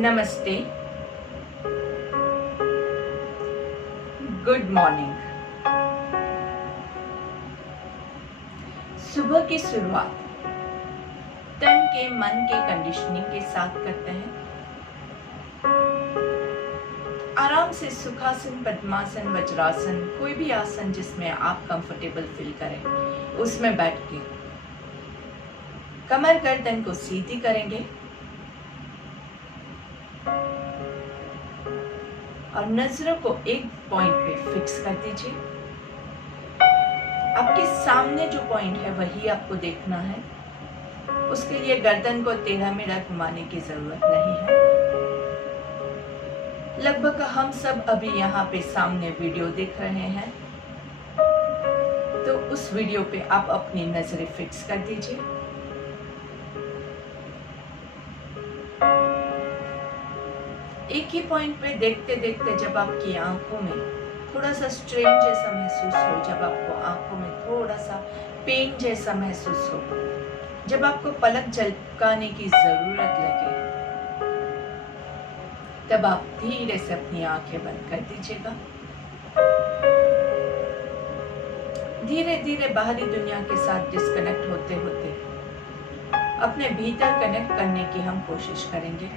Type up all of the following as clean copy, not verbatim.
नमस्ते, good morning. सुबह की शुरुआत तन के मन के कंडीशनिंग के साथ करते हैं। आराम से सुखासन, पद्मासन, वज्रासन, कोई भी आसन जिसमें आप कंफर्टेबल फील करें उसमें बैठ के कमर गर्दन को सीधी करेंगे और नजरों को एक पॉइंट पे फिक्स कर दीजिए। आपके सामने जो पॉइंट है वही आपको देखना है। उसके लिए गर्दन को टेढ़ा मेढ़ा घुमाने की जरूरत नहीं है। लगभग हम सब अभी यहाँ पे सामने वीडियो देख रहे हैं, तो उस वीडियो पे आप अपनी नजरें फिक्स कर दीजिए। एक ही पॉइंट पे देखते देखते जब आपकी आंखों में थोड़ा सा स्ट्रेन जैसा महसूस हो, जब आपको आंखों में थोड़ा सा पेन जैसा महसूस हो, जब आपको पलक झपकाने की जरूरत लगे, तब आप धीरे से अपनी आंखें बंद कर दीजिएगा। धीरे धीरे बाहरी दुनिया के साथ डिस्कनेक्ट होते होते अपने भीतर कनेक्ट करने की हम कोशिश करेंगे।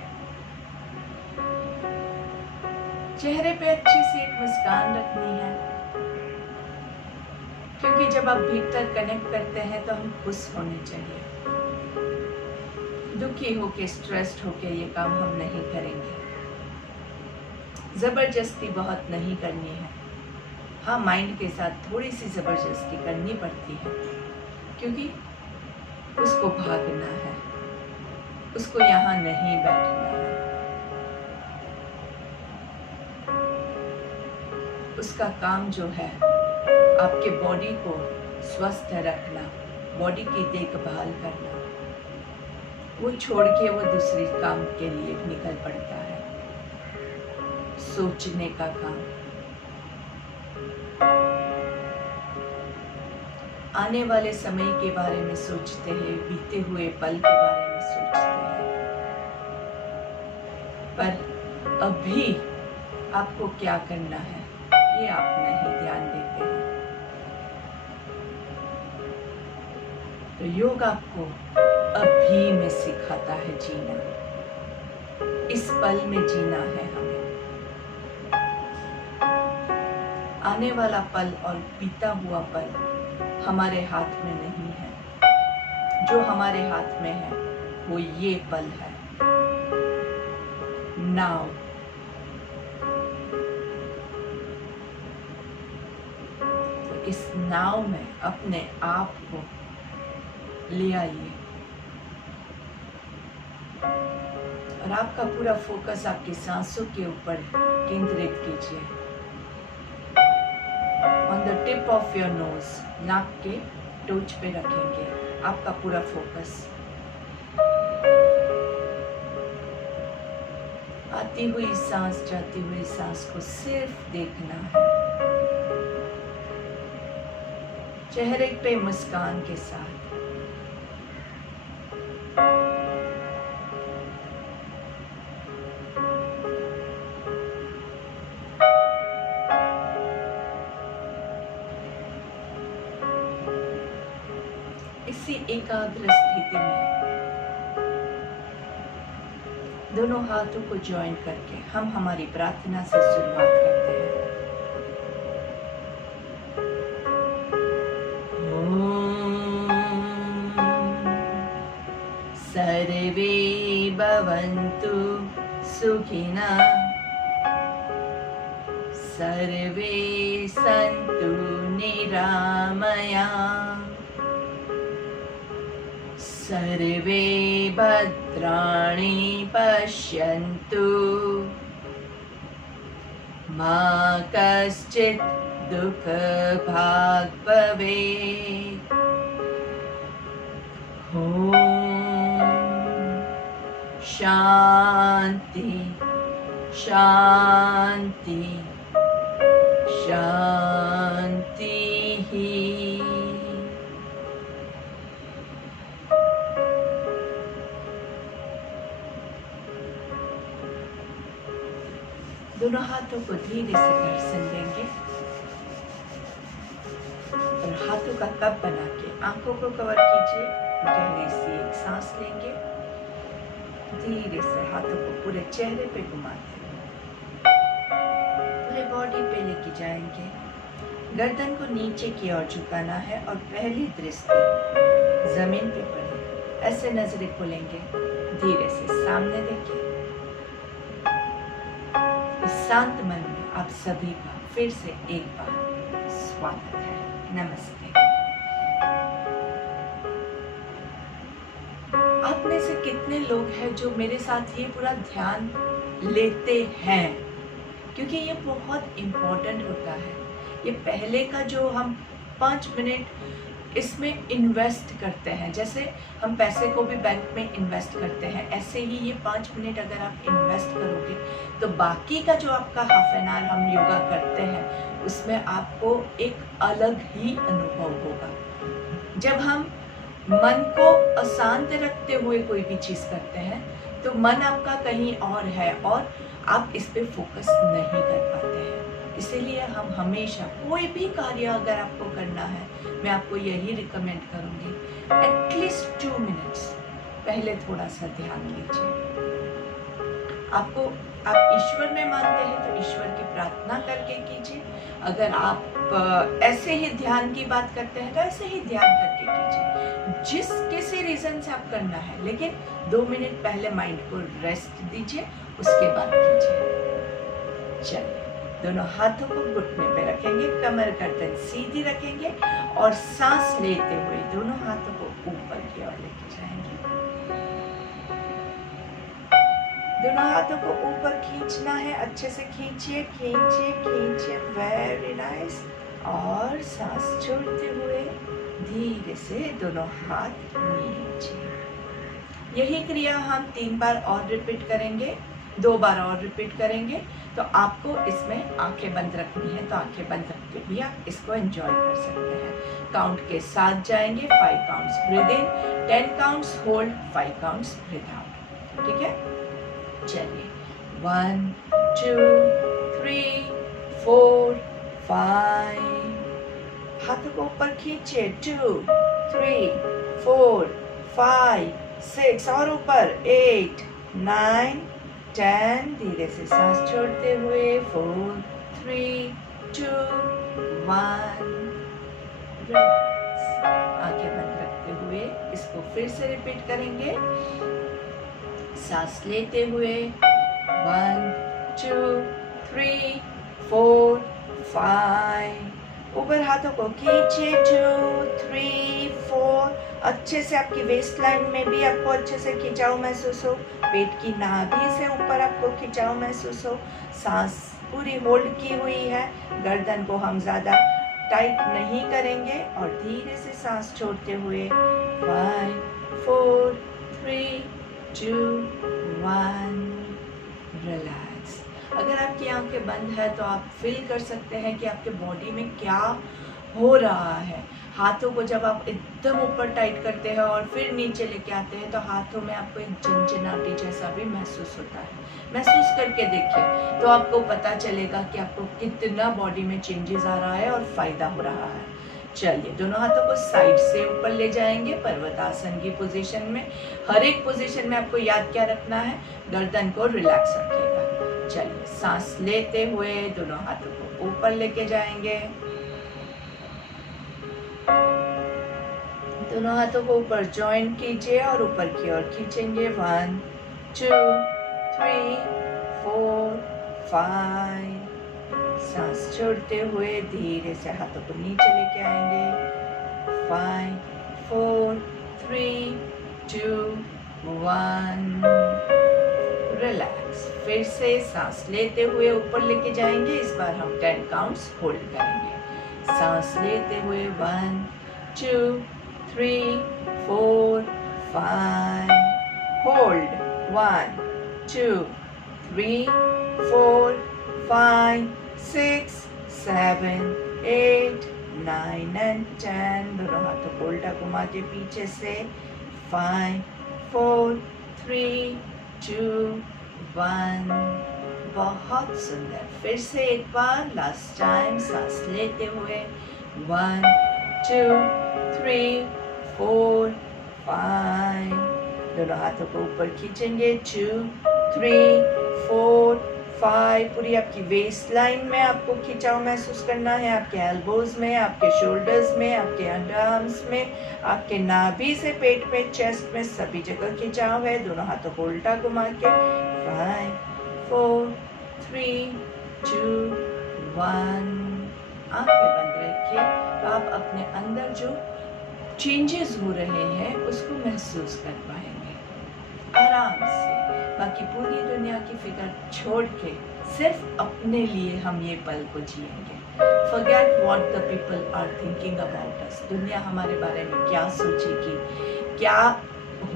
चेहरे पे अच्छे से एक मुस्कान रखनी है, क्योंकि जब आप भीतर कनेक्ट करते हैं तो हम खुश होने चाहिए। दुखी होके, स्ट्रेस्ड होके ये काम हम नहीं करेंगे। जबरदस्ती बहुत नहीं करनी है। हाँ, माइंड के साथ थोड़ी सी जबरदस्ती करनी पड़ती है, क्योंकि उसको भागना है, उसको यहाँ नहीं बैठना है। उसका काम जो है आपके बॉडी को स्वस्थ रखना, बॉडी की देखभाल करना, वो छोड़ के वो दूसरी काम के लिए निकल पड़ता है। सोचने का काम, आने वाले समय के बारे में सोचते हैं, बीते हुए पल के बारे में सोचते हैं, पर अभी आपको क्या करना है ये आप नहीं ध्यान देते हैं। तो योग आपको अभी में सिखाता है जीना। इस पल में जीना है हमें। आने वाला पल और बीता हुआ पल हमारे हाथ में नहीं है। जो हमारे हाथ में है वो ये पल है, नाउ। इस नाव में अपने आप को ले आइए और आपका पूरा फोकस आपकी सांसों के ऊपर केंद्रित कीजिए। On the tip of your nose, नाक के टोच पे रखेंगे आपका पूरा फोकस। आती हुई सांस, जाती हुई सांस को सिर्फ देखना है, चेहरे पे मुस्कान के साथ। इसी एकाग्र स्थिति में दोनों हाथों को ज्वाइन करके हम हमारी प्रार्थना से शुरुआत करते हैं। सर्वे भवन्तु सुखिनः, सर्वे सन्तु निरामयाः, सर्वे भद्राणि पश्यन्तु, मा कश्चित् दुःखभाग् भवेत्। शांति शांति शांति ही। हाथों को धीरे से घर्षण देंगे और हाथों का कप बना के आंखों को कवर कीजिए। गहरी सी एक सांस लेंगे, धीरे से हाथों को पूरे चेहरे पे घुमाते हुए पूरे बॉडी पे लेके जाएंगे। गर्दन को नीचे की ओर झुकाना है और पहली दृष्टि जमीन पे पड़े। ऐसे नजरें खोलेंगे, धीरे से सामने देखिए। इस शांत मन में आप सभी का फिर से एक बार स्वागत है। नमस्ते। आप में से कितने लोग हैं जो मेरे साथ ये पूरा ध्यान लेते हैं? क्योंकि ये बहुत इम्पोर्टेंट होता है। ये पहले का जो हम 5 मिनट इसमें इन्वेस्ट करते हैं, जैसे हम पैसे को भी बैंक में इन्वेस्ट करते हैं, ऐसे ही ये 5 मिनट अगर आप इन्वेस्ट करोगे तो बाकी का जो आपका हाफ एन आवर हम योगा करते हैं उसमें आपको एक अलग ही अनुभव होगा। जब हम मन को अशांत रखते हुए कोई भी चीज़ करते हैं तो मन आपका कहीं और है और आप इस पे फोकस नहीं कर पाते हैं। इसीलिए हम हमेशा कोई भी कार्य अगर आपको करना है, मैं आपको यही रिकमेंड करूँगी, एटलीस्ट 2 मिनट्स पहले थोड़ा सा ध्यान लीजिए। आप ईश्वर में मानते हैं तो ईश्वर की प्रार्थना करके कीजिए। अगर आप ऐसे ही ध्यान की बात करते हैं तो ऐसे ही ध्यान करके कीजिए। जिस किसी रीजन से आप करना है, लेकिन 2 मिनट पहले माइंड को रेस्ट दीजिए, उसके बाद कीजिए। चलिए, दोनों हाथों को घुटने पे रखेंगे, कमर गर्दन सीधी रखेंगे और सांस लेते हुए दोनों हाथों को ऊपर की ओर लेके जाएंगे। दोनों हाथों को ऊपर खींचना है, अच्छे से खींचिए खींचिए खींचिए, वेरी नाइस। और सांस छोड़ते हुए धीरे से दोनों हाथ नीचे। यही क्रिया हम 3 बार और रिपीट करेंगे, 2 बार और रिपीट करेंगे। तो आपको इसमें आंखें बंद रखनी है तो आंखें बंद रख के भी आप इसको एंजॉय कर सकते हैं। काउंट के साथ जाएंगे, 5 counts breathe in, 10 counts hold, 5 counts breathe out. ठीक है, चलिए 1 2 3 4 5, हाथों को ऊपर खींचिए, 2 3 4 5 6 और ऊपर 8 9 10, धीरे से सांस छोड़ते हुए 4 3 2 1, रिलैक्स। आंखें बंद रखते हुए इसको फिर से रिपीट करेंगे। सांस लेते हुए 1 2 3 4 5, ऊपर हाथों को खींचिए, 2 3 4, अच्छे से आपकी वेस्ट लाइन में भी आपको अच्छे से खिंचाव महसूस हो, पेट की नाभि से ऊपर आपको खिंचाव महसूस हो। सांस पूरी होल्ड की हुई है, गर्दन को हम ज़्यादा टाइट नहीं करेंगे और धीरे से सांस छोड़ते हुए 5 4 3 2 1, रिलैक्स। अगर आपकी आंखें बंद है तो आप फील कर सकते हैं कि आपके बॉडी में क्या हो रहा है। हाथों को जब आप एकदम ऊपर टाइट करते हैं और फिर नीचे लेके आते हैं तो हाथों में आपको एक चिनचिनाहट जैसा भी महसूस होता है। महसूस करके देखिए तो आपको पता चलेगा कि आपको कितना बॉडी में चेंजेस आ रहा है और फायदा हो रहा है। चलिए, दोनों हाथों को साइड से ऊपर ले जाएंगे पर्वतासन की पोजीशन में। हर एक पोजीशन में आपको याद क्या रखना है, गर्दन को रिलैक्स रखिएगा। चलिए, सांस लेते हुए दोनों हाथों को ऊपर लेके जाएंगे, दोनों हाथों को ऊपर जॉइन कीजिए और ऊपर की ओर खींचेंगे। 1 2 3 4 5, सांस छोड़ते हुए धीरे से हाथों को नीचे लेके आएंगे। 5 4 3 2 1, रिलैक्स। फिर से सांस लेते हुए ऊपर लेके जाएंगे। इस बार हम 10 काउंट्स होल्ड करेंगे। सांस लेते हुए 1 2 3 4 5, होल्ड 1 2 3 4 5 6 7 8 9 and 10, दोनों हाथों को उल्टा घुमा के पीछे से 5 4 3 2 1, बहुत सुंदर। फिर से एक बार लास्ट टाइम सांस लेते हुए 1 2 3 4 5, दोनों हाथों को ऊपर खींचेंगे 2 3 4 5। पूरी आपकी वेस्ट लाइन में आपको खिंचाव महसूस करना है, आपके एल्बोज में, आपके शोल्डर्स में, आपके अंडर आर्म्स में, आपके नाभि से पेट में, चेस्ट में, सभी जगह खिंचाव है। दोनों हाथों को उल्टा घुमा के 5 4 3 2 1। आंखें बंद रखिए। तो आप अपने अंदर जो चेंजेस हो रहे हैं उसको महसूस कर पाएंगे आराम से। बाकी पूरी दुनिया की फिक्र छोड़ के सिर्फ अपने लिए हम ये पल को जिएंगे। Forget what the people are thinking about us। दुनिया हमारे बारे में क्या सोचेगी, क्या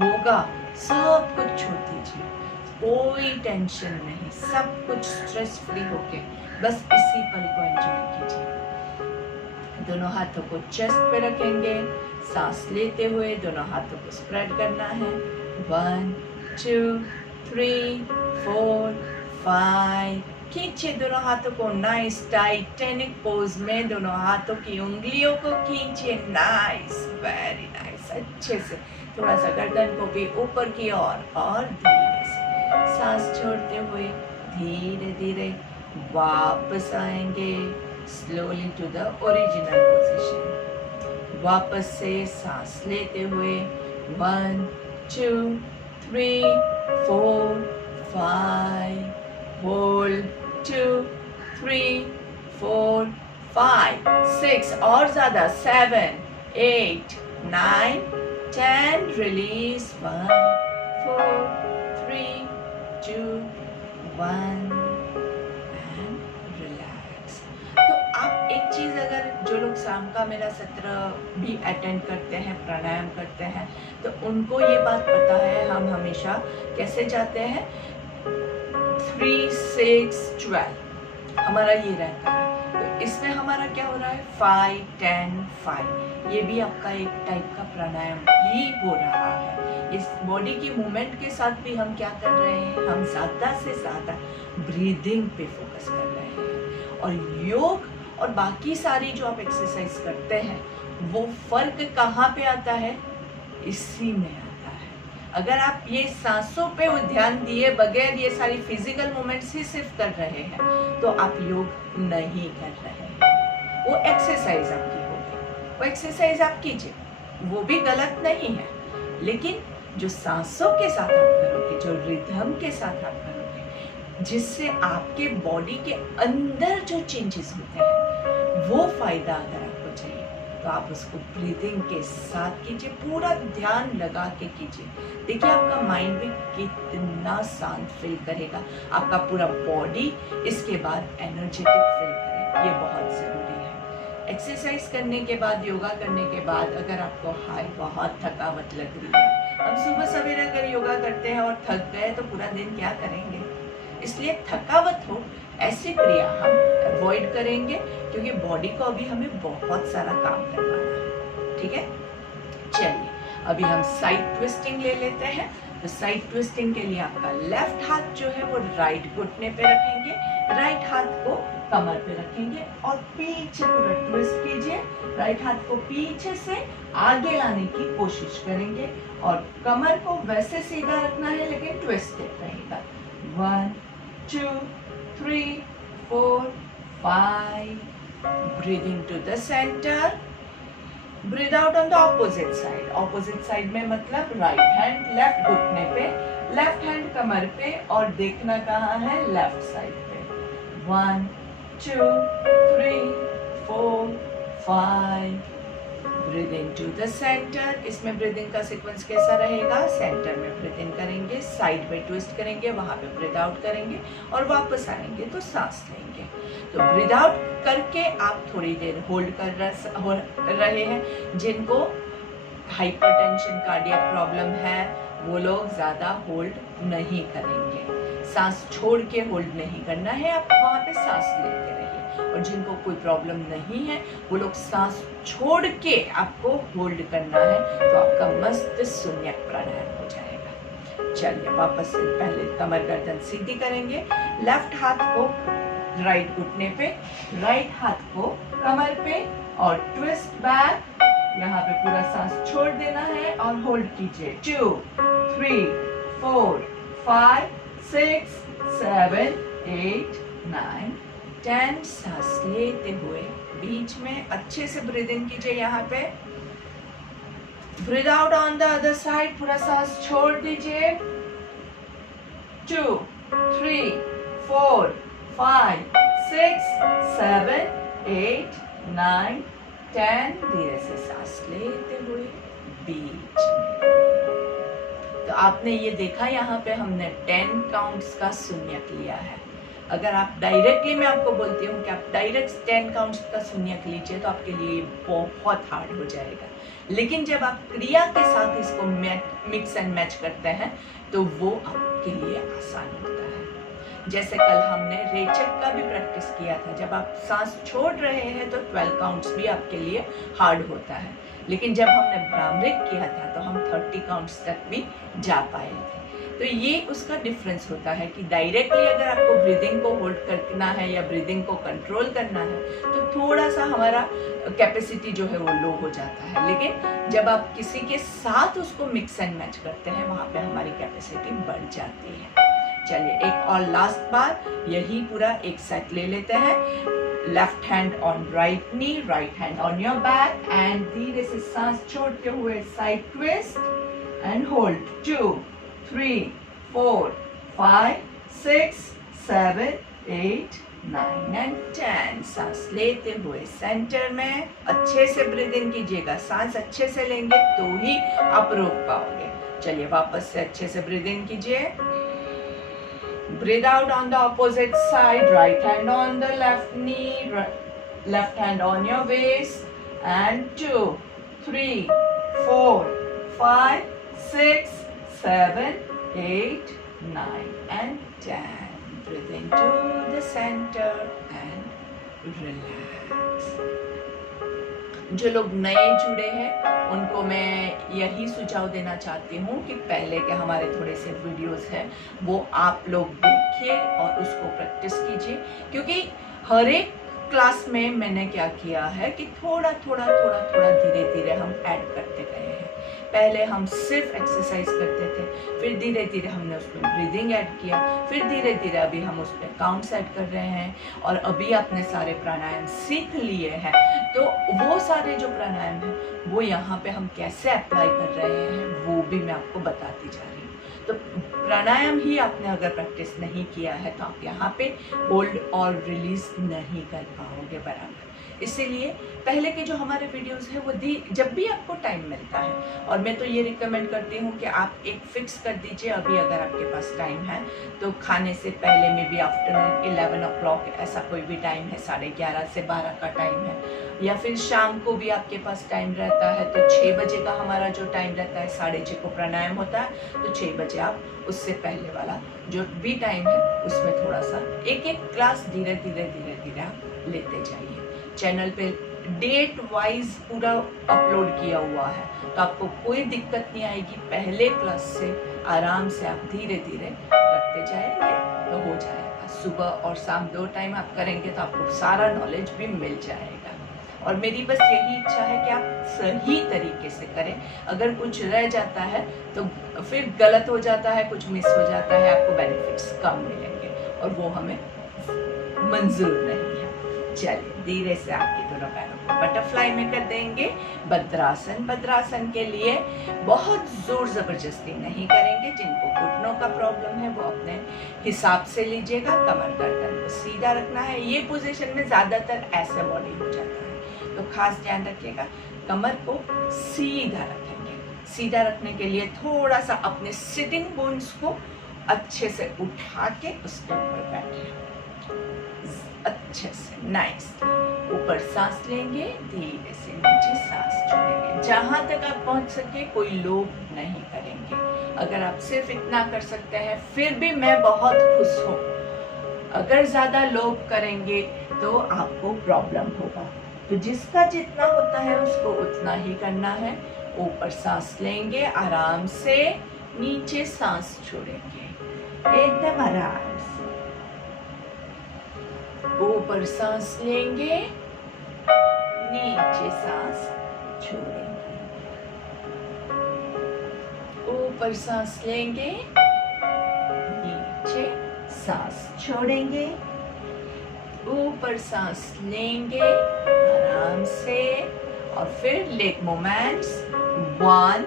होगा, सब कुछ छोड़ दीजिए। कोई टेंशन नहीं, सब कुछ स्ट्रेस फ्री होके बस इसी पल को एंजॉय कीजिए। दोनों हाथों को चेस्ट पे रखेंगे, सांस लेते हुए दोनों हाथों को स्प्रेड करना है 1 2 3 4 5। खींचिए दोनों हाथों को नाइस टाइटैनिक पोज में, दोनों हाथों की उंगलियों को खींचिए नाइस, वेरी नाइस, अच्छे से। थोड़ा सा गर्दन को भी ऊपर की ओर और धीरे से सांस छोड़ते हुए धीरे धीरे वापस आएंगे slowly to the original position. वापस से सांस लेते हुए 1 2 3 4 5, होल्ड 2 3 4 5 6 और ज्यादा 7 8 9 10। Release 1 4 3 2 1 and relax. तो आप एक चीज, अगर जो लोग शाम का मेरा सत्र भी अटेंड करते हैं, प्राणायाम करते हैं, तो उनको ये बात पता है हम हमेशा कैसे जाते हैं 3 6 12 हमारा ये रहता है। तो इसमें हमारा क्या हो रहा है 5 10 5। ये भी आपका एक टाइप का प्राणायाम ही हो रहा है। इस बॉडी की मूवमेंट के साथ भी हम क्या कर रहे हैं, हम ज्यादा से ज्यादा ब्रीदिंग पे फोकस कर रहे हैं। और योग और बाकी सारी जो आप एक्सरसाइज करते हैं वो फर्क कहाँ पे आता है, इसी में आता है। अगर आप ये सांसों पे ध्यान दिए बगैर ये सारी फिजिकल मूवमेंट्स ही सिर्फ कर रहे हैं तो आप योग नहीं कर रहे हैं। वो एक्सरसाइज आपकी होगी, वो एक्सरसाइज आप कीजिए, वो भी गलत नहीं है, लेकिन जो सांसों के साथ आप करोगे, जो रिदम के साथ आप करोगे, जिससे आपके बॉडी के अंदर जो चेंजेस होते हैं वो फायदा अगर आपको चाहिए तो आप उसको ब्रीदिंग के साथ कीजिए, पूरा ध्यान लगा के कीजिए। देखिए आपका माइंड भी कितना शांत फील करेगा, आपका पूरा बॉडी इसके बाद एनर्जेटिक फील करेगा। ये बहुत ज़रूरी है। एक्सरसाइज करने के बाद, योगा करने के बाद अगर आपको बहुत थकावट लग रही है, हम सुबह सवेरे अगर योगा करते हैं और थक गए तो पूरा दिन क्या करेंगे। इसलिए थकावट हो ऐसी क्रिया हम अवॉइड करेंगे, क्योंकि बॉडी को अभी हमें बहुत सारा काम करवाना है। ठीक है, चलिए अभी हम साइड ट्विस्टिंग ले लेते हैं। तो साइड ट्विस्टिंग के लिए आपका लेफ्ट हाथ जो है वो राइट घुटने पे रखेंगे, राइट हाथ को कमर पे रखेंगे और पीछे पूरा ट्विस्ट कीजिए। राइट हाथ को पीछे से आगे लाने की कोशिश करेंगे और कमर को वैसे सीधा रखना है लेकिन ट्विस्टेड रहेगा। 1 2 3 4 5। Breathing to the center. Breathe out on the opposite side. Opposite side में मतलब right hand left घुटने पे, left hand कमर पे और देखना कहाँ है, left side पे। 1 2 3 4 5। Breathe into the center. इसमें ब्रीदिंग का सीक्वेंस कैसा रहेगा, सेंटर में ब्रीथ इन करेंगे, साइड में ट्विस्ट करेंगे, वहां पे ब्रीथ आउट करेंगे और वापस आएंगे तो सांस लेंगे। तो ब्रीथ आउट करके आप थोड़ी देर होल्ड कर रहे हैं। जिनको हाइपरटेंशन, कार्डियक प्रॉब्लम है वो लोग ज्यादा होल्ड नहीं करेंगे। सांस छोड़ के होल्ड नहीं करना है, आप वहां पे सांस लेते रहिए। और जिनको कोई प्रॉब्लम नहीं है वो लोग सांस छोड़ के आपको होल्ड करना है, तो आपका मस्त शून्य प्राणायाम हो जाएगा। चलिए वापस से पहले कमर गर्दन सीधी करेंगे, लेफ्ट हाथ को राइट घुटने पे, राइट हाथ को कमर पे और ट्विस्ट बैक। यहाँ पे पूरा सांस छोड़ देना है और होल्ड कीजिए। 2 3 4 5 6 7 8 9 10। सांस लेते हुए बीच में अच्छे से ब्रीद इन कीजिए। यहाँ पे breathe out on the other side, पूरा सांस छोड़ दीजिए। 2 3 4 5 6 7 8 9 10। धीरे से सांस लेते हुए बीच में। तो आपने ये देखा, यहाँ पे हमने 10 काउंट्स का शून्यक लिया है। अगर आप डायरेक्टली, मैं आपको बोलती हूँ कि आप डायरेक्ट 10 काउंट्स का शून्यक लीजिए तो आपके लिए बहुत हार्ड हो जाएगा। लेकिन जब आप क्रिया के साथ इसको मिक्स एंड मैच करते हैं तो वो आपके लिए आसान होता है। जैसे कल हमने रेचक का भी प्रैक्टिस किया था। जब आप सांस छोड़ रहे हैं तो 12 काउंट्स भी आपके लिए हार्ड होता है, लेकिन जब हमने भ्रामरिक किया था तो हम 30 काउंट्स तक भी जा पाए थे। तो ये उसका डिफरेंस होता है कि डायरेक्टली अगर आपको ब्रीदिंग को होल्ड करना है या ब्रीदिंग को कंट्रोल करना है तो थोड़ा सा हमारा कैपेसिटी जो है वो लो हो जाता है, लेकिन जब आप किसी के साथ उसको मिक्स एंड मैच करते हैं वहाँ पे हमारी कैपेसिटी बढ़ जाती है। चलिए एक और लास्ट बार यही पूरा एक सेट ले लेते हैं। Left hand on right knee, right hand on your back and धीरे से सांस छोड़ते हुए side twist and hold. 2 3 4 5 6 7 8 9 and 10। सांस लेते हुए सेंटर में अच्छे से ब्रीद इन कीजिएगा। सांस अच्छे से लेंगे तो ही आप रोक पाओगे। चलिए वापस से अच्छे से ब्रीद इन कीजिए। Breathe out on the opposite side. Right hand on the left knee, left hand on your waist. And 2 3 4 5 6 7 8 9 and 10. Breathe into the center and relax. जो लोग नए जुड़े हैं उनको मैं यही सुझाव देना चाहती हूँ कि पहले के हमारे थोड़े से वीडियोस हैं वो आप लोग देखिए और उसको प्रैक्टिस कीजिए, क्योंकि हर एक क्लास में मैंने क्या किया है कि थोड़ा थोड़ा धीरे धीरे हम ऐड करते गए हैं। पहले हम सिर्फ एक्सरसाइज करते थे, फिर धीरे धीरे हमने उसमें ब्रीदिंग ऐड किया, फिर धीरे धीरे अभी हम उसमें काउंट्स ऐड कर रहे हैं और अभी आपने सारे प्राणायाम सीख लिए हैं। तो वो सारे जो प्राणायाम हैं वो यहाँ पे हम कैसे अप्लाई कर रहे हैं वो भी मैं आपको बताती जा रही हूँ। तो प्राणायाम ही आपने अगर प्रैक्टिस नहीं किया है तो आप यहाँ पे होल्ड और रिलीज नहीं कर पाओगे बराबर। इसीलिए पहले के जो हमारे वीडियोस हैं वो जब भी आपको टाइम मिलता है, और मैं तो ये रिकमेंड करती हूँ कि आप एक फिक्स कर दीजिए अभी अगर आपके पास टाइम है तो खाने से पहले में भी आफ्टरनून 11 o'clock ऐसा कोई भी टाइम है, 11:30 से 12 का टाइम है, या फिर शाम को भी आपके पास टाइम रहता है तो 6 बजे का हमारा जो टाइम रहता है, 6:30 को प्राणायाम होता है तो 6 बजे आप उससे पहले वाला जो भी टाइम है उसमें थोड़ा सा एक क्लास धीरे धीरे आप लेते जाइए। चैनल पे डेट वाइज पूरा अपलोड किया हुआ है तो आपको कोई दिक्कत नहीं आएगी। पहले क्लास से आराम से आप धीरे धीरे करते जाएंगे तो हो जाएगा। सुबह और शाम 2 टाइम आप करेंगे तो आपको सारा नॉलेज भी मिल जाएगा। और मेरी बस यही इच्छा है कि आप सही तरीके से करें। अगर कुछ रह जाता है तो फिर गलत हो जाता है, कुछ मिस हो जाता है, आपको बेनिफिट्स कम मिलेंगे और वो हमें मंजूर नहीं है। चलिए धीरे से आपके दोनों पैरों को बटरफ्लाई में कर देंगे। भद्रासन के लिए बहुत जोर जबरदस्ती नहीं करेंगे। जिनको घुटनों का प्रॉब्लम है वो अपने हिसाब से लीजिएगा। कमर गर्दन को सीधा रखना है। ये पोजीशन में ज्यादातर ऐसे बॉडी हो जाता है तो खास ध्यान रखिएगा। कमर को सीधा रखेंगे। सीधा रखने के लिए थोड़ा सा अपने सिटिंग बोन्स को अच्छे से उठा के उसके ऊपर बैठे अच्छे से नाइस। ऊपर सांस लेंगे, धीरे से नीचे सांस छोड़ेंगे। जहां तक आप पहुंच सके कोई लोभ नहीं करेंगे। अगर आप सिर्फ इतना कर सकते हैं फिर भी मैं बहुत खुश हूँ। अगर ज्यादा लोभ करेंगे तो आपको प्रॉब्लम होगा। तो जिसका जितना होता है उसको उतना ही करना है। ऊपर सांस लेंगे आराम से, नीचे सांस छोड़ेंगे एकदम आराम से। ऊपर सांस लेंगे, नीचे सांस छोड़ेंगे। ऊपर सांस लेंगे, नीचे सांस छोड़ेंगे। ऊपर सांस लेंगे आराम से और फिर लेग मूवमेंट्स। 1,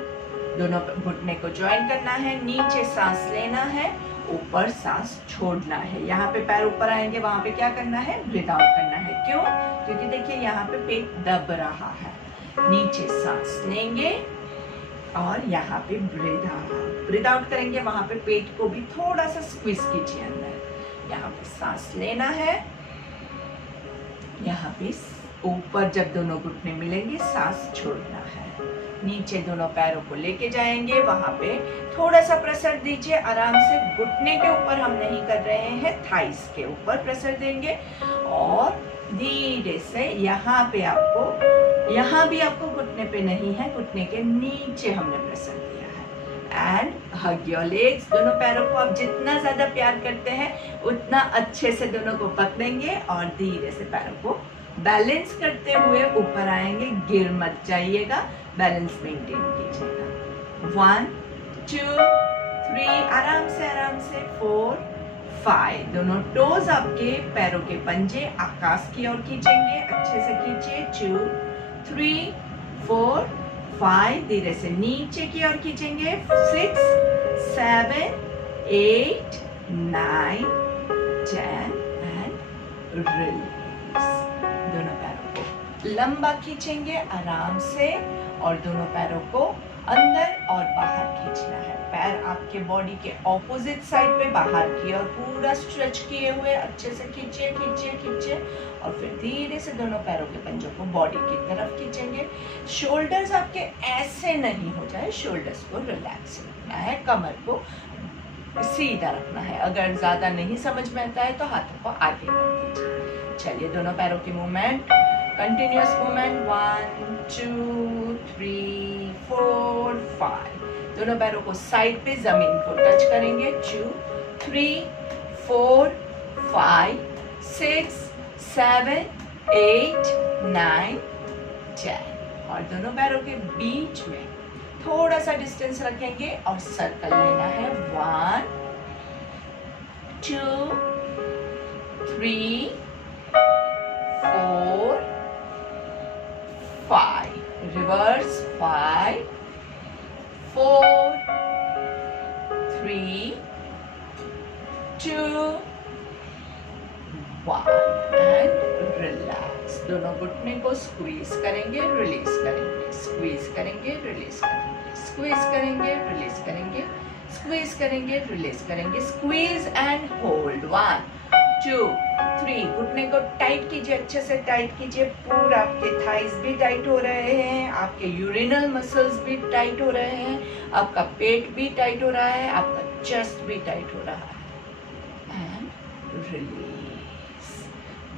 दोनों घुटने को ज्वाइन करना है, नीचे सांस लेना है, ऊपर सांस छोड़ना है। यहाँ पे पैर ऊपर आएंगे, वहां पे क्या करना है, ब्रीथ आउट करना है। क्यों? क्योंकि देखिए यहाँ पे पेट दब रहा है। नीचे सांस लेंगे और यहाँ पे ब्रीथ आउट करेंगे, वहां पे पेट को भी थोड़ा सा स्क्वीज कीजिए अंदर। यहाँ पे सांस लेना है, यहाँ पे ऊपर जब दोनों घुटने मिलेंगे सांस छोड़ना है। नीचे दोनों पैरों को लेके जाएंगे, वहां पे थोड़ा सा प्रेशर दीजिए आराम से। घुटने के ऊपर हम नहीं कर रहे हैं, थाइस के ऊपर प्रेशर देंगे और धीरे से यहाँ पे आपको, यहाँ भी आपको घुटने पे नहीं है, घुटने के नीचे हमने प्रेशर दिया है। And hug your legs. दोनों पैरों को आप जितना ज्यादा प्यार करते हैं उतना अच्छे से दोनों को पकड़ेंगे और धीरे से पैरों को बैलेंस करते हुए ऊपर आएंगे। गिर मत जाइएगा, बैलेंस मेंटेन कीजिएगा। 1 2 3, आराम से 4 5। दोनों टोज आपके पैरों के पंजे आकाश की ओर खींचेंगे, अच्छे से खींचिए। 2 3 4 5, धीरे से नीचे की ओर खींचेंगे। 6 7 8 9 10 एंड रिलीज। दोनों पैरों को लंबा खींचेंगे आराम से और दोनों पैरों को अंदर और बाहर खींचना है। पैर आपके बॉडी के ऑपोजिट साइड पे बाहर की और पूरा स्ट्रेच किए हुए अच्छे से खींचिए खींचिए खींचिए और फिर धीरे से दोनों पैरों के पंजों को बॉडी की तरफ खींचेंगे। शोल्डर्स आपके ऐसे नहीं हो जाए, शोल्डर्स को रिलैक्स रखना है, कमर को सीधा रखना है। अगर ज्यादा नहीं समझ में आता है तो हाथों को आगे कर दीजिए। चलिए दोनों पैरों की मूवमेंट, कंटिन्यूअस मूवमेंट। 1 2 3 4 5। दोनों पैरों को साइड पे जमीन को टच करेंगे। 2 3 4 5 6 7 8 9 10। और दोनों पैरों के बीच में थोड़ा सा डिस्टेंस रखेंगे और सर्कल लेना है। 1 2 3 4 5। रिवर्स। 5 4 3 2 1 and relax. दोनों घुटने को स्क्वीज करेंगे, रिलीज करेंगे, स्क्वीज करेंगे, रिलीज करेंगे, स्क्वीज करेंगे, रिलीज करेंगे, स्क्वीज करेंगे, रिलीज करेंगे, स्क्वीज एंड होल्ड। 1 2 3। घुटने को टाइट कीजिए, अच्छे से टाइट कीजिए। पूरा आपके थाइस भी टाइट हो रहे हैं, आपके यूरिनल मसल्स भी टाइट हो रहे हैं, आपका पेट भी टाइट हो रहा है, आपका चेस्ट भी टाइट हो रहा है। And release.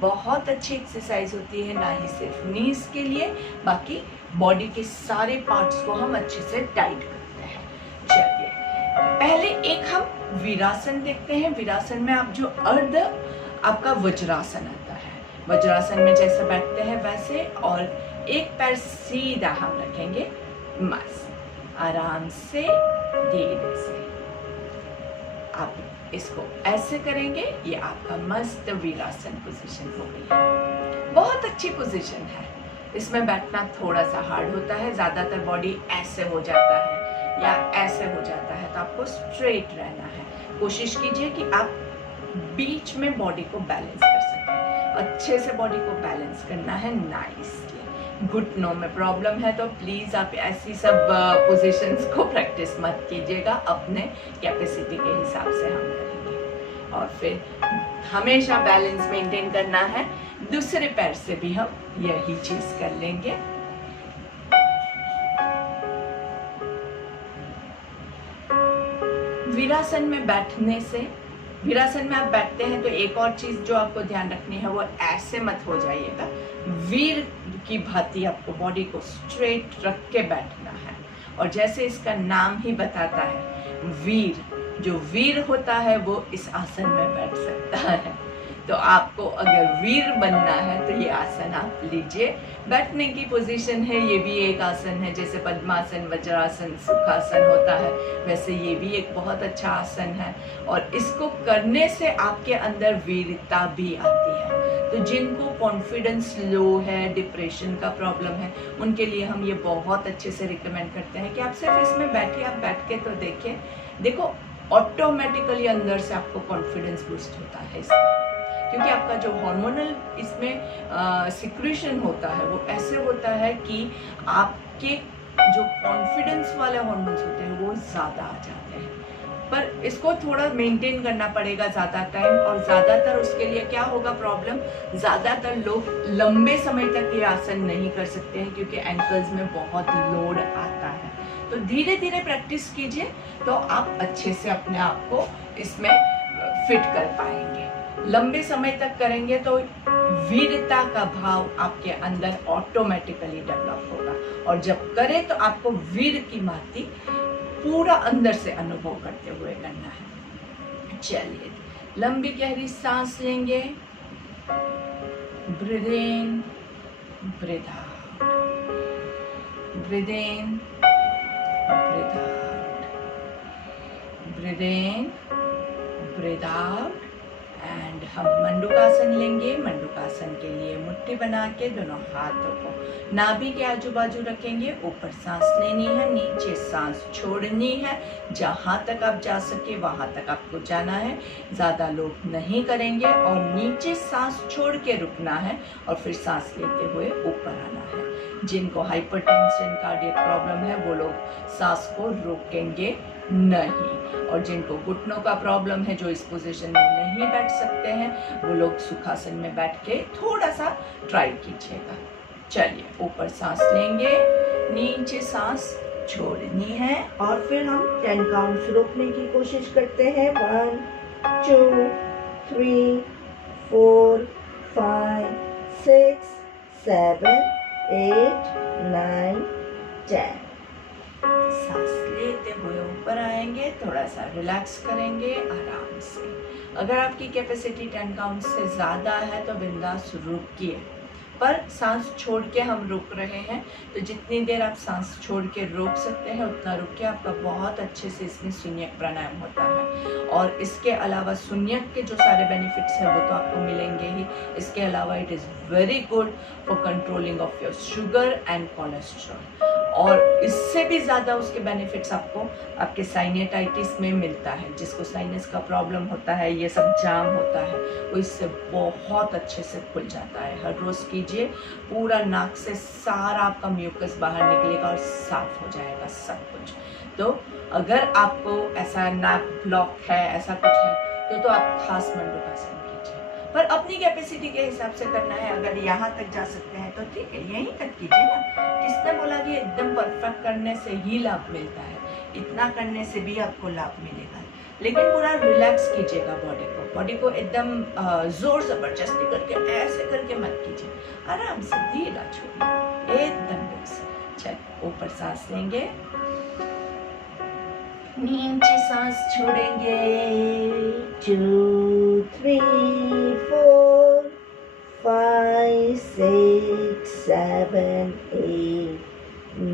बहुत अच्छी एक्सरसाइज होती है, ना ही सिर्फ नीज के लिए, बाकी बॉडी के सारे पार्ट्स को हम अच्छे से टाइट करते हैं। चलिए पहले एक हम वीरासन देखते हैं। वीरासन में आप जो अर्ध आपका वज्रासन आता है, वज्रासन में जैसे बैठते हैं वैसे, और एक पैर सीधा हम रखेंगे, मस्त आराम से धीरे से आप इसको ऐसे करेंगे। ये आपका मस्त वीरासन पोजीशन हो गई है। बहुत अच्छी पोजीशन है। इसमें बैठना थोड़ा सा हार्ड होता है, ज्यादातर बॉडी ऐसे हो जाता है या ऐसे हो जाता है, तो आपको स्ट्रेट रहना है। कोशिश कीजिए कि आप बीच में बॉडी को बैलेंस कर सकें। अच्छे से बॉडी को बैलेंस करना है नाइसली। घुटनों में प्रॉब्लम है तो प्लीज आप ऐसी सब पोजीशंस को प्रैक्टिस मत कीजिएगा, अपने कैपेसिटी के हिसाब से हम करेंगे। और फिर हमेशा बैलेंस मेंटेन करना है। दूसरे पैर से भी हम यही चीज कर लेंगे। वीरासन में बैठने से, वीरासन में आप बैठते हैं तो एक और चीज जो आपको ध्यान रखनी है, वो ऐसे मत हो जाइएगा। वीर की भांति आपको बॉडी को स्ट्रेट रख के बैठना है। और जैसे इसका नाम ही बताता है, वीर, जो वीर होता है वो इस आसन में बैठ सकता है। तो आपको अगर वीर बनना है तो ये आसन आप लीजिए। बैठने की पोजीशन है, ये भी एक आसन है। जैसे पद्मासन, वज्रासन, सुखासन होता है, वैसे ये भी एक बहुत अच्छा आसन है। और इसको करने से आपके अंदर वीरता भी आती है। तो जिनको कॉन्फिडेंस लो है, डिप्रेशन का प्रॉब्लम है, उनके लिए हम ये बहुत अच्छे से रिकमेंड करते हैं कि आप सिर्फ इसमें बैठिए। आप बैठ के तो देखिए, देखो ऑटोमेटिकली अंदर से आपको कॉन्फिडेंस बूस्ट होता है इसमें, क्योंकि आपका जो हार्मोनल इसमें सिक्रेशन होता है वो ऐसे होता है कि आपके जो कॉन्फिडेंस वाले हार्मोन्स होते हैं वो ज़्यादा आ जाते हैं। पर इसको थोड़ा मेंटेन करना पड़ेगा ज़्यादा टाइम। और ज़्यादातर उसके लिए क्या होगा प्रॉब्लम, ज़्यादातर लोग लंबे समय तक ये आसन नहीं कर सकते हैं क्योंकि एंकल्स में बहुत लोड आता है। तो धीरे धीरे प्रैक्टिस कीजिए तो आप अच्छे से अपने आप को इसमें फिट कर पाएंगे। लंबे समय तक करेंगे तो वीरता का भाव आपके अंदर ऑटोमेटिकली डेवलप होगा। और जब करें तो आपको वीर की भांति पूरा अंदर से अनुभव करते हुए करना है। चलिए, लंबी गहरी सांस लेंगे। Breathe in, breathe out, breathe in, breathe out, breathe in, breathe out. And हम मंडूकासन लेंगे। मंडूकासन के लिए मुट्ठी बना के दोनों हाथों को नाभि के आजू बाजू रखेंगे। ऊपर सांस लेनी है, नीचे सांस छोड़नी है। जहाँ तक आप जा सके वहाँ तक आपको जाना है, ज़्यादा लोग नहीं करेंगे। और नीचे सांस छोड़ के रुकना है और फिर सांस लेते हुए ऊपर आना है। जिनको हाइपरटेंशन, कार्डियक प्रॉब्लम है वो लोग सांस को रोकेंगे नहीं। और जिनको घुटनों का प्रॉब्लम है, जो इस पोजीशन में नहीं बैठ सकते हैं, वो लोग सुखासन में बैठ के थोड़ा सा ट्राई कीजिएगा। चलिए, ऊपर सांस लेंगे, नीचे सांस छोड़नी है और फिर हम 10 काउंट्स रोकने की कोशिश करते हैं। 1 2 3 4 5 6 7 8 9 10। सांस लेते हुए ऊपर आएंगे, थोड़ा सा रिलैक्स करेंगे आराम से। अगर आपकी कैपेसिटी 10 काउंट से ज़्यादा है तो बिंदास रुकिए, पर सांस छोड़ के हम रुक रहे हैं तो जितनी देर आप सांस छोड़ के रोक सकते हैं उतना रुकिए। आपका बहुत अच्छे से इसमें शून्यक प्राणायाम होता है। और इसके अलावा शून्यक के जो सारे बेनिफिट्स हैं वो तो आपको मिलेंगे ही। इसके अलावा it is very good for controlling of your sugar and cholesterol. और इससे भी ज़्यादा उसके बेनिफिट्स आपको आपके साइनेटाइटिस में मिलता है। जिसको साइनस का प्रॉब्लम होता है, ये सब जाम होता है, वो इससे बहुत अच्छे से खुल जाता है। हर रोज़ कीजिए, पूरा नाक से सारा आपका म्यूकस बाहर निकलेगा और साफ हो जाएगा सब कुछ। तो अगर आपको ऐसा नाक ब्लॉक है, ऐसा कुछ है, तो आप खास मंडूकासन कीजिए, पर अपनी कैपेसिटी के हिसाब से करना है। अगर यहाँ तक जा सकते हैं तो ठीक है, यहीं तक कीजिए ना। किसने बोला कि एकदम परफेक्ट करने से ही लाभ मिलता है? इतना करने से भी आपको लाभ मिलेगा, लेकिन पूरा रिलैक्स कीजिएगा बॉडी को एकदम जोर जबरदस्ती करके ऐसे करके मत कीजिए, आराम से धीरा छोड़िए, एकदम से। चलिए, ऊपर सांस लेंगे, नीचे सांस छोड़ेंगे। 2 3 4 5 6 7 8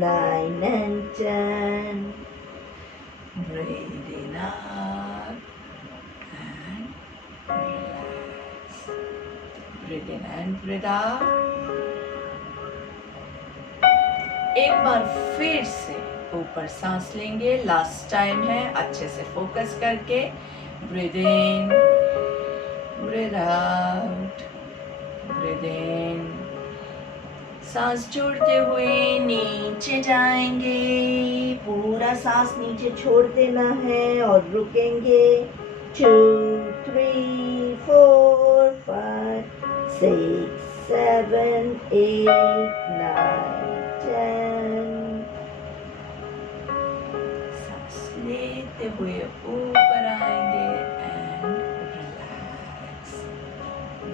9 and 10. Breathe in up and relax. Breathe in and breathe out. एक बार फिर से ऊपर सांस लेंगे, लास्ट टाइम है, अच्छे से फोकस करके। Breathe in, breathe out, breathe इन। सांस छोड़ते हुए नीचे जाएंगे, पूरा सांस नीचे छोड़ देना है और रुकेंगे। 2 3 4 5 6 7 8 9 10। लेते हुए ऊपर आएंगे एंड रिलैक्स।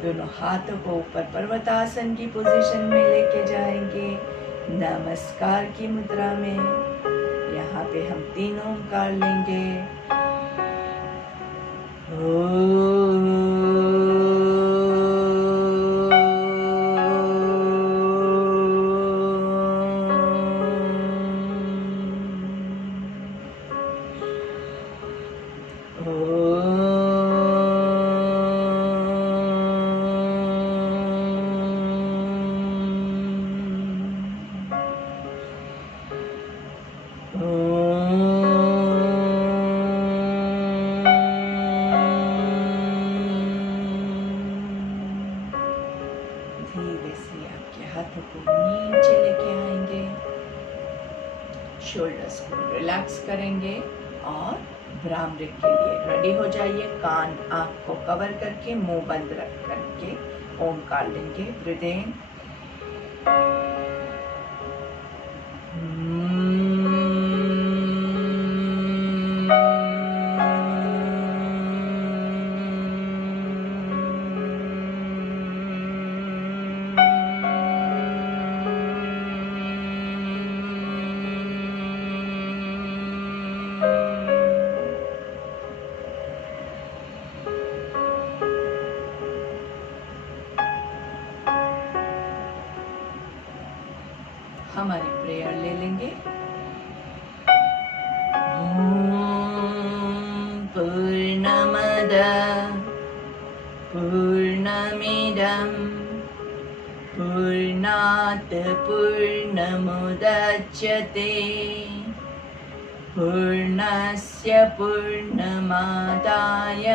दोनों हाथों को ऊपर पर्वतासन की पोजीशन में लेके जाएंगे, नमस्कार की मुद्रा में। यहाँ यहाँ पे हम 3 ओंकार लेंगे। धीरे से आपके हाथों को नीचे लेके आएंगे, शोल्डर्स को रिलैक्स करेंगे और भ्रामरी के लिए रेडी हो जाइए। कान आंख को कवर करके मुंह बंद रख करके ओंकार लेंगे। ब्रीथ इन, हमारी प्रेयर ले लेंगे। पूर्णमद पूर्णमिदं पूर्णात् पूर्णमुदच्यते पूर्णस्य पूर्णमादाय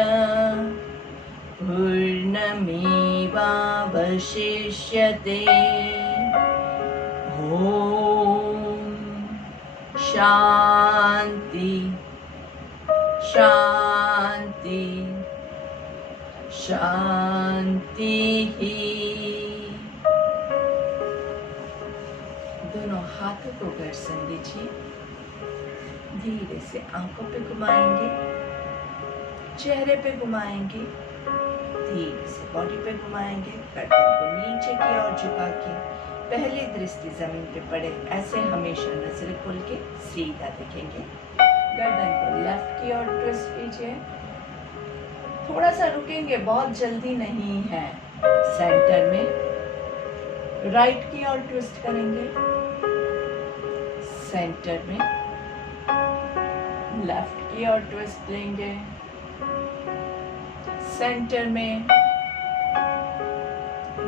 पूर्णमेवावशिष्यते। ओम शांति शांति शांति ही। दोनों हाथों को घर्षण दीजिए। धीरे से आंखों पे घुमाएंगे, चेहरे पे घुमाएंगे, धीरे से बॉडी पे घुमाएंगे। गर्दन को नीचे की ओर झुका के पहली दृष्टि जमीन पे पड़े, ऐसे हमेशा नजरें खोल के सीधा देखेंगे। गर्दन को लेफ्ट की ओर ट्विस्ट कीजिए। थोड़ा सा रुकेंगे, बहुत जल्दी नहीं है। सेंटर में राइट की ओर ट्विस्ट करेंगे, सेंटर में लेफ्ट की ओर ट्विस्ट लेंगे, सेंटर में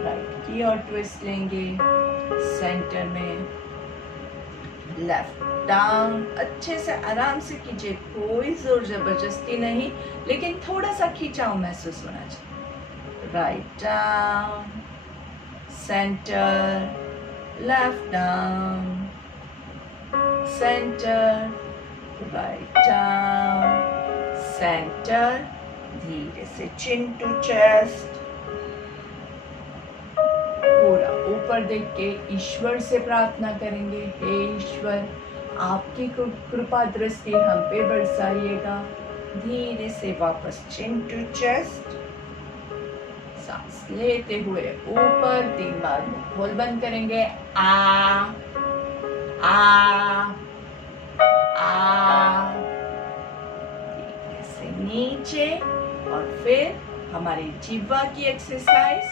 राइट की ओर ट्विस्ट लेंगे, सेंटर में लेफ्ट डाउन। अच्छे से आराम से कीजिए, कोई जोर जबरदस्ती नहीं, लेकिन थोड़ा सा खिंचाव महसूस होना चाहिए। Write down, centre, left down, centre, write down, centre. धीरे से चिन टू चेस्ट, पूरा ऊपर देख के ईश्वर से प्रार्थना करेंगे। हे ईश्वर, आपकी कृपा दृष्टि हम पे बरसाइएगा। धीरे से वापस चिन टू चेस्ट, सांस लेते हुए ऊपर 3 बार मुंह खोल बंद करेंगे। आ आ आ, धीरे से नीचे, और फिर हमारी जीवा की एक्सरसाइज।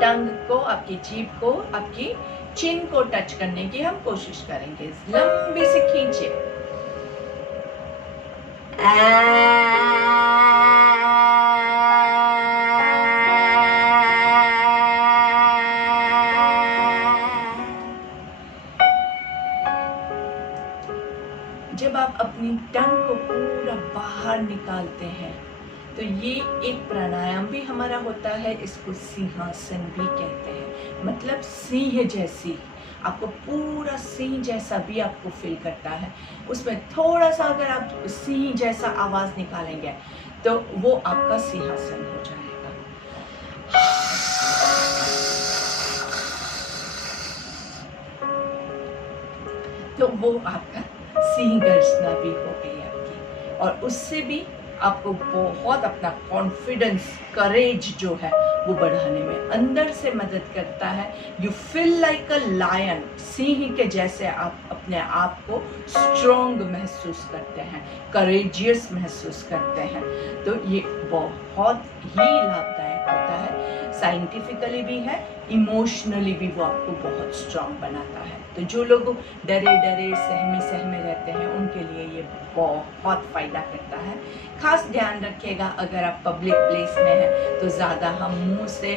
टंग को, आपकी जीभ को, आपकी चिन को टच करने की हम कोशिश करेंगे। लंबी से खींचे। जब आप अपनी टंग को पूरा बाहर निकालते हैं तो ये एक प्राणायाम भी हमारा होता है। इसको सिंहासन भी कहते हैं, मतलब सिंह जैसी, आपको पूरा सिंह जैसा भी आपको फील करता है। उसमें थोड़ा सा अगर आप सिंह जैसा आवाज निकालेंगे तो वो आपका सिंहासन हो जाएगा। तो वो आपका सिंह गर्जना भी हो गई आपकी, और उससे भी आपको बहुत अपना कॉन्फिडेंस, करेज जो है वो बढ़ाने में अंदर से मदद करता है। You feel like a lion, सिंह के जैसे आप अपने आप को स्ट्रॉन्ग महसूस करते हैं, करेजियस महसूस करते हैं। तो ये बहुत ही लाभदायक होता है, साइंटिफिकली भी है, इमोशनली भी वो आपको बहुत स्ट्रॉन्ग बनाता है। तो जो लोग डरे डरे सहमे रहते हैं उनके लिए ये बहुत फ़ायदा करता है। खास ध्यान रखिएगा, अगर आप पब्लिक प्लेस में हैं तो ज़्यादा हम मुंह से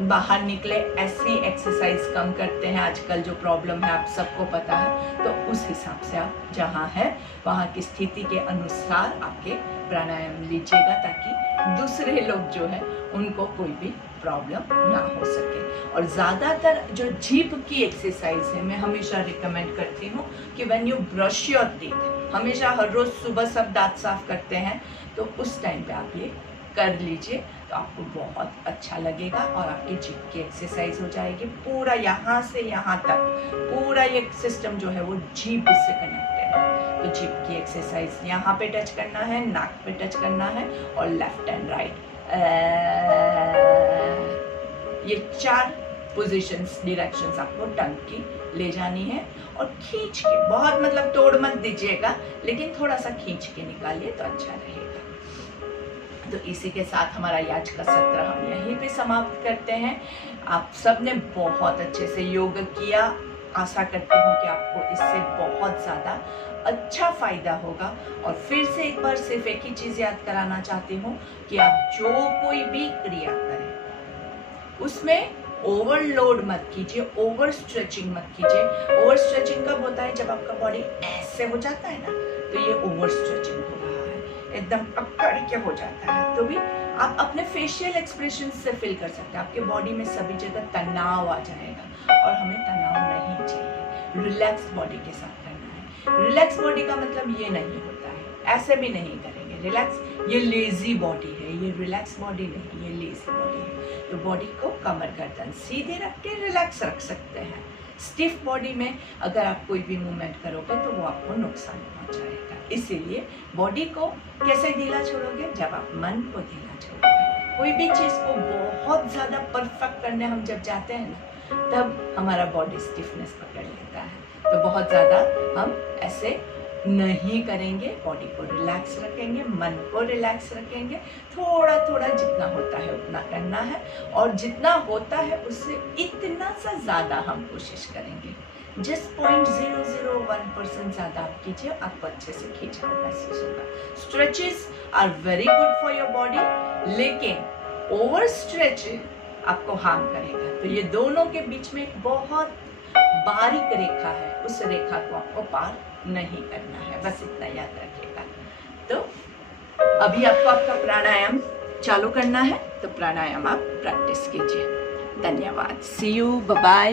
बाहर निकले ऐसी एक्सरसाइज कम करते हैं। आजकल जो प्रॉब्लम है आप सबको पता है, तो उस हिसाब से आप जहाँ है वहाँ की स्थिति के अनुसार आपके प्राणायाम लीजिएगा, ताकि दूसरे लोग जो है उनको कोई भी प्रॉब्लम ना हो सके। और ज़्यादातर जो जीभ की एक्सरसाइज है मैं हमेशा रिकमेंड करती हूँ कि when you brush your teeth, हमेशा हर रोज़ सुबह सब दांत साफ करते हैं, तो उस टाइम पे आप ये कर लीजिए, तो आपको बहुत अच्छा लगेगा और आपकी जीभ की एक्सरसाइज हो जाएगी। पूरा यहाँ से यहाँ तक पूरा ये सिस्टम जो है वो जीभ से कनेक्टेड है। तो जीभ की एक्सरसाइज यहाँ पे टच करना है, नाक पे टच करना है, और लेफ्ट एंड राइट, ये 4 पोजीशंस, डायरेक्शंस आपको टंग की ले जानी है। और खींच के, बहुत मतलब तोड़ मत दीजिएगा, लेकिन थोड़ा सा खींच के निकालिए तो अच्छा रहेगा। तो इसी के साथ हमारा आज का सत्र हम यहीं पे समाप्त करते हैं। आप सब ने बहुत अच्छे से योग किया, आशा करती हूँ कि आपको इससे बहुत ज़्यादा अच्छा फायदा होगा। और फिर से एक बार सिर्फ एक ही चीज़ याद कराना चाहती हूँ कि आप जो कोई भी क्रिया करें उसमें ओवरलोड मत कीजिए, ओवर स्ट्रेचिंग मत कीजिए। ओवर स्ट्रेचिंग कब होता है? जब आपका बॉडी ऐसे हो जाता है ना, तो ये ओवर स्ट्रेचिंग हो रहा है, एकदम अकड़ के हो जाता है। तो भी आप अपने फेशियल एक्सप्रेशन से फील कर सकते हैं, आपके बॉडी में सभी जगह तनाव आ जाएगा, और हमें तनाव नहीं चाहिए। रिलैक्स बॉडी के साथ करना है। रिलैक्स बॉडी का मतलब ये नहीं होता है ऐसे भी नहीं करेंगे रिलैक्स, ये लेजी बॉडी है, ये रिलैक्स बॉडी नहीं, ये लेजी बॉडी है। तो बॉडी को कमर गर्दन सीधे रख के रिलैक्स रख सकते हैं। स्टिफ बॉडी में अगर आप कोई भी मूवमेंट करोगे तो वो आपको नुकसान पहुंचाएगा। इसीलिए बॉडी को कैसे ढीला छोड़ोगे? जब आप मन को ढीला छोड़ोगे। कोई भी चीज़ को बहुत ज़्यादा परफेक्ट करने हम जब जाते हैं ना, तब हमारा बॉडी स्टिफनेस पकड़ लेता है। तो बहुत ज़्यादा हम ऐसे नहीं करेंगे, बॉडी को रिलैक्स रखेंगे, मन को रिलैक्स रखेंगे। थोड़ा थोड़ा जितना होता है उतना करना है, और जितना होता है उससे इतना सा ज़्यादा हम कोशिश करेंगे। जिस 0.001% ज़्यादा आप कीजिए, आपको अच्छे से खिंचाव महसूस होगा। Stretches are very good for your body, लेकिन ओवर स्ट्रेच आपको हार्म करेगा। तो ये दोनों के बीच में एक बहुत बारीक रेखा है, उस रेखा को आपको पार नहीं करना है, बस इतना याद रखिएगा। तो अभी आपको आपका प्राणायाम चालू करना है, तो प्राणायाम आप प्रैक्टिस कीजिए। धन्यवाद। सी यू, बाय बाय।